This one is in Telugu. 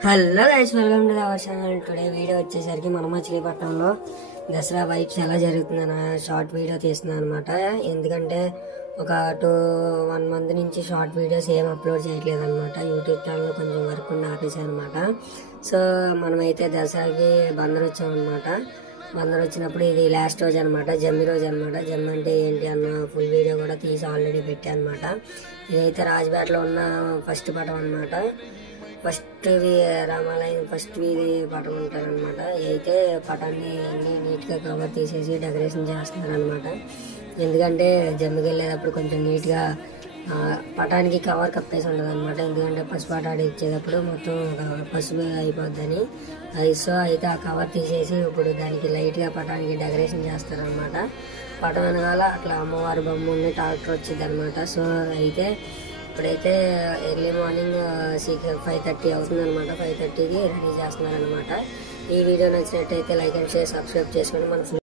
Hello guys, welcome to our channel. Today video వచ్చేసరికి మన మచిలీపట్నంలో దసరా వైబ్స్ ఎలా జరుగుతుందని షార్ట్ వీడియో తీస్తున్నాను అనమాట. ఎందుకంటే ఒక 1 మంత్ నుంచి షార్ట్ వీడియోస్ ఏం అప్లోడ్ చేయట్లేదు అనమాట. యూట్యూబ్ ఛానల్ కొంచెం వర్క్ ఉండి ఆపేసాను అనమాట. సో మనమైతే దసరాకి బందర్ వచ్చామన్నమాట. బందర్ వచ్చినప్పుడు ఇది లాస్ట్ రోజు అనమాట, జమ్మి రోజు అనమాట. జమ్మి అంటే ఏంటి అన్న ఫుల్ వీడియో కూడా తీసి ఆల్రెడీ పెట్టాను అనమాట. ఇదైతే రాజ్పేటలో ఉన్న ఫస్ట్ పటం అనమాట. ఫస్ట్ రామాలయం ఫస్ట్ వీధి పటం ఉంటారనమాట. అయితే పటాన్ని అన్ని నీట్గా కవర్ తీసేసి డెకరేషన్ చేస్తున్నారనమాట. ఎందుకంటే జమ్మికి వెళ్ళేటప్పుడు కొంచెం నీట్గా పటానికి కవర్ కప్పేసి ఉంటుంది అనమాట. ఎందుకంటే పసుపు ఆట ఇచ్చేటప్పుడు మొత్తం పసుపు అయిపోద్దని. సో అయితే ఆ కవర్ తీసేసి ఇప్పుడు దానికి లైట్గా పటానికి డెకరేషన్ చేస్తారనమాట. పటం వెనకాల అట్లా అమ్మవారి బొమ్మ ఉండి ట్రాక్టర్ వచ్చింది అనమాట. సో అయితే ఇప్పుడైతే ఎర్లీ మార్నింగ్ 5:30 అవుతుంది అనమాట. 5:30కి రెడీ చేస్తున్నారనమాట. ఈ వీడియో నచ్చినట్టయితే లైక్ అండ్ షేర్, సబ్స్క్రైబ్ చేసుకోండి. మన